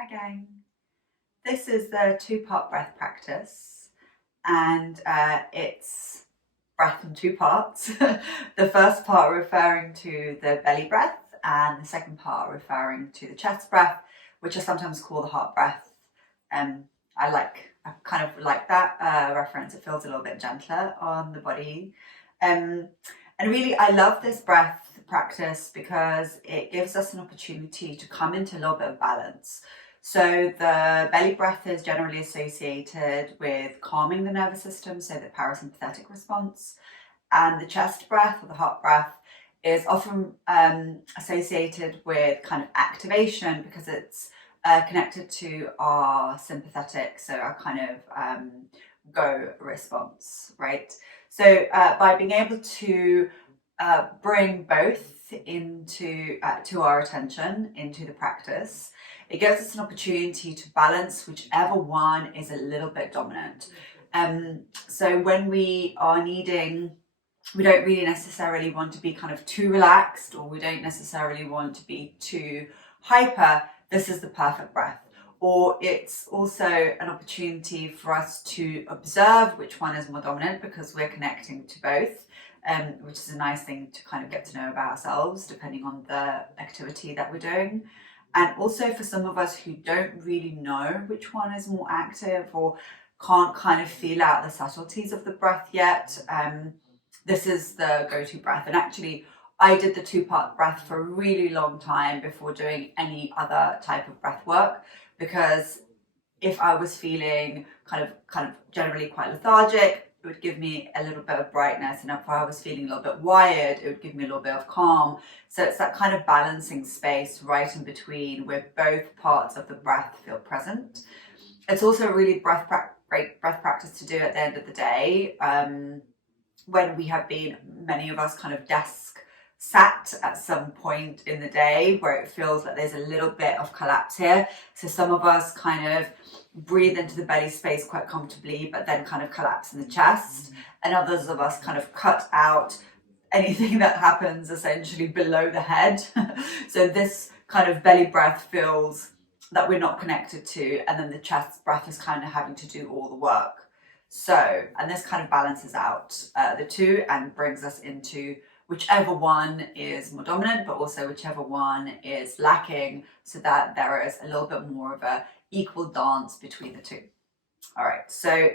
Hi gang. This is the two-part breath practice and it's breath in two parts. The first part referring to the belly breath and the second part referring to the chest breath, which I sometimes call the heart breath. I kind of like that reference. It feels a little bit gentler on the body. And really I love this breath practice because it gives us an opportunity to come into a little bit of balance. So the belly breath is generally associated with calming the nervous system, so the parasympathetic response. And the chest breath or the heart breath is often associated with kind of activation because it's connected to our sympathetic, so our kind of go response, right? So by being able to bring both into to our attention, into the practice, it gives us an opportunity to balance whichever one is a little bit dominant. So when we are needing, we don't really necessarily want to be kind of too relaxed, or we don't necessarily want to be too hyper, this is the perfect breath. Or it's also an opportunity for us to observe which one is more dominant because we're connecting to both, which is a nice thing to kind of get to know about ourselves depending on the activity that we're doing. And also for some of us who don't really know which one is more active or can't kind of feel out the subtleties of the breath yet, this is the go-to breath. And actually, I did the two-part breath for a really long time before doing any other type of breath work, because if I was feeling kind of generally quite lethargic, it would give me a little bit of brightness, and if I was feeling a little bit wired, it would give me a little bit of calm. So it's that kind of balancing space right in between where both parts of the breath feel present. It's also a really great breath practice to do at the end of the day, when we have been, many of us, kind of desk sat at some point in the day where it feels like there's a little bit of collapse here. So some of us kind of breathe into the belly space quite comfortably, but then kind of collapse in the chest. And others of us kind of cut out anything that happens essentially below the head. So this kind of belly breath feels that we're not connected to, and then the chest breath is kind of having to do all the work. So, and this kind of balances out the two and brings us into whichever one is more dominant, but also whichever one is lacking, so that there is a little bit more of a equal dance between the two. All right, so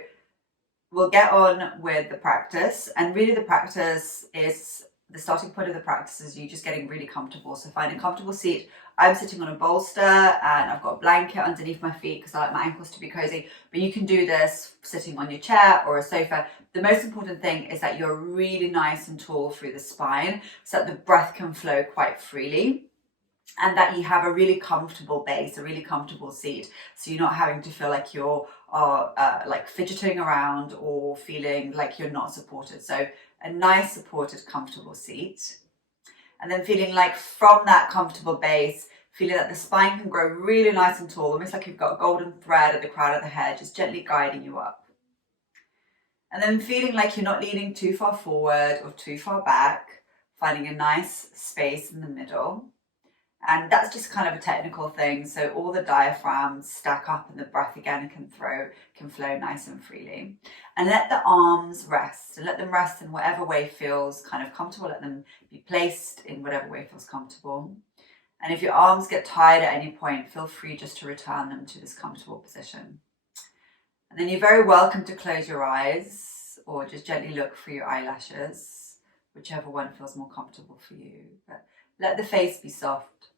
we'll get on with the practice. And really the practice is, the starting point of the practice is you just getting really comfortable. So find a comfortable seat. I'm sitting on a bolster and I've got a blanket underneath my feet because I like my ankles to be cozy, but you can do this sitting on your chair or a sofa. The most important thing is that you're really nice and tall through the spine so that the breath can flow quite freely, and that you have a really comfortable base, a really comfortable seat, so you're not having to feel like you're like fidgeting around or feeling like you're not supported. So a nice supported comfortable seat, and then feeling like from that comfortable base, feeling that the spine can grow really nice and tall, almost like you've got a golden thread at the crown of the head, just gently guiding you up. And then feeling like you're not leaning too far forward or too far back, finding a nice space in the middle. And that's just kind of a technical thing. So all the diaphragms stack up and the breath again can flow nice and freely. And let the arms rest, and let them rest in whatever way feels kind of comfortable. Let them be placed in whatever way feels comfortable. And if your arms get tired at any point, feel free just to return them to this comfortable position. And then you're very welcome to close your eyes or just gently look through your eyelashes, whichever one feels more comfortable for you. But let the face be soft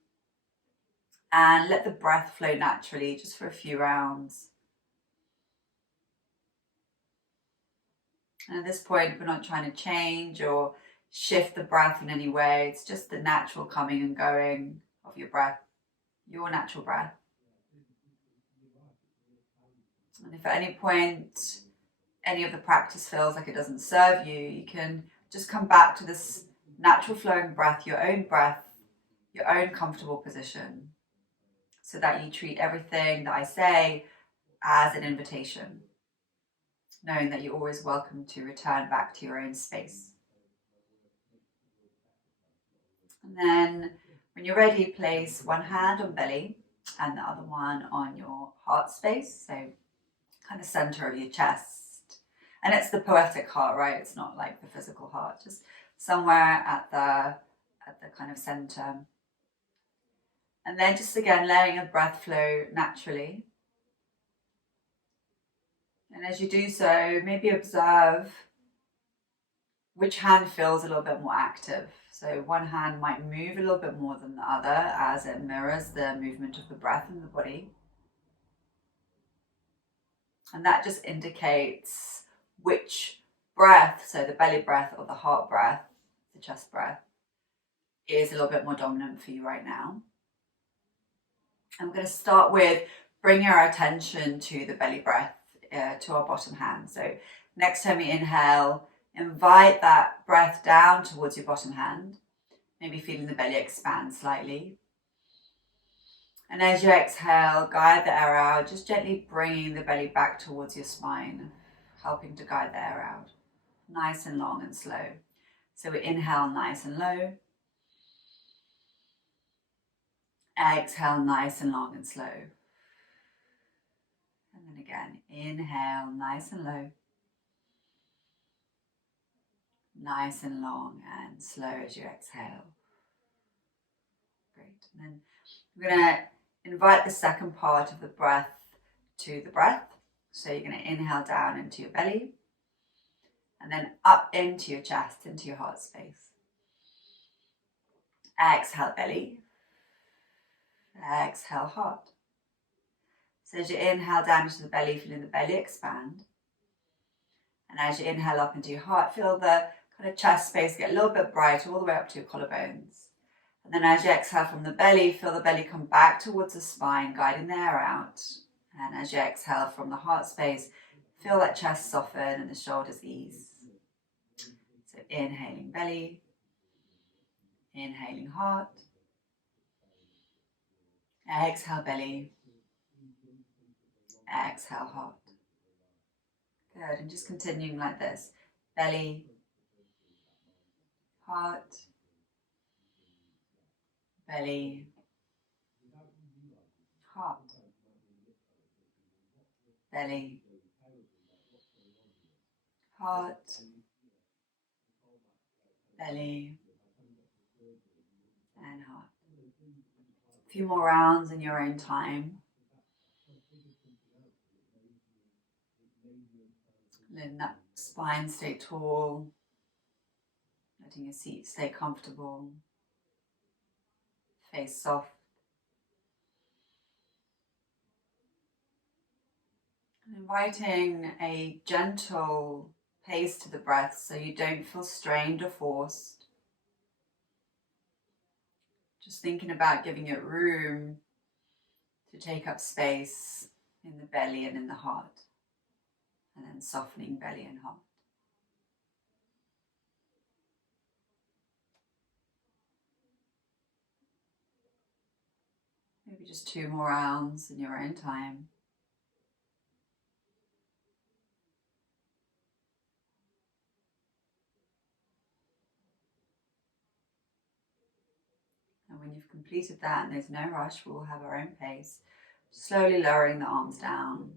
and let the breath flow naturally just for a few rounds. And at this point, we're not trying to change or shift the breath in any way. It's just the natural coming and going of your breath, your natural breath. And if at any point any of the practice feels like it doesn't serve you, you can just come back to this natural flowing breath, your own comfortable position, so that you treat everything that I say as an invitation, knowing that you're always welcome to return back to your own space. And then when you're ready, place one hand on belly and the other one on your heart space, so kind of center of your chest. And it's the poetic heart, right? It's not like the physical heart, just somewhere at the kind of center. And then just again, letting the breath flow naturally. And as you do so, maybe observe which hand feels a little bit more active. So one hand might move a little bit more than the other as it mirrors the movement of the breath in the body. And that just indicates which breath, so the belly breath or the heart breath, the chest breath, is a little bit more dominant for you right now. I'm going to start with bringing our attention to the belly breath, to our bottom hand. So next time you inhale, invite that breath down towards your bottom hand, maybe feeling the belly expand slightly. And as you exhale, guide the air out, just gently bringing the belly back towards your spine, helping to guide the air out. Nice and long and slow. So we inhale nice and low. Exhale nice and long and slow. And then again, inhale nice and low. Nice and long and slow as you exhale. Great. And then we're going to invite the second part of the breath to the breath. So you're going to inhale down into your belly and then up into your chest, into your heart space. Exhale belly. Exhale heart. So as you inhale down into the belly, feeling the belly expand. And as you inhale up into your heart, feel the kind of chest space get a little bit brighter all the way up to your collarbones. And then as you exhale from the belly, feel the belly come back towards the spine, guiding the air out. And as you exhale from the heart space, feel that chest soften and the shoulders ease. So inhaling belly, inhaling heart, exhale belly, exhale heart. Good, and just continuing like this. Belly, heart, belly, heart, belly, heart, belly, and heart. A few more rounds in your own time. Letting that spine stay tall, letting your seat stay comfortable, face soft. And inviting a gentle pace to the breath so you don't feel strained or forced. Just thinking about giving it room to take up space in the belly and in the heart, and then softening belly and heart. Maybe just 2 more rounds in your own time. And when you've completed that, and there's no rush, we'll have our own pace. Slowly lowering the arms down,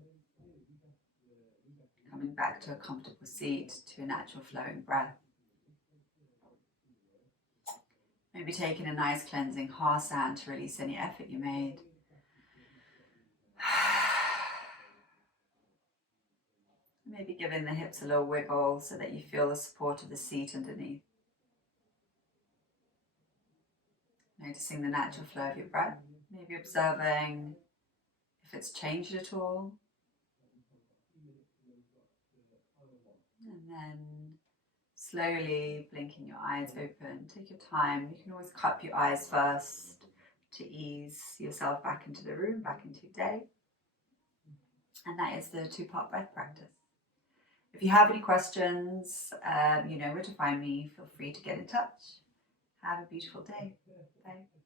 coming back to a comfortable seat, to a natural flowing breath. Maybe taking a nice cleansing ha sound to release any effort you made. Maybe giving the hips a little wiggle so that you feel the support of the seat underneath. Noticing the natural flow of your breath. Maybe observing if it's changed at all. And then slowly blinking your eyes open. Take your time. You can always cup your eyes first to ease yourself back into the room, back into your day. And that is the 2-part breath practice. If you have any questions, you know where to find me. Feel free to get in touch. Have a beautiful day. Bye.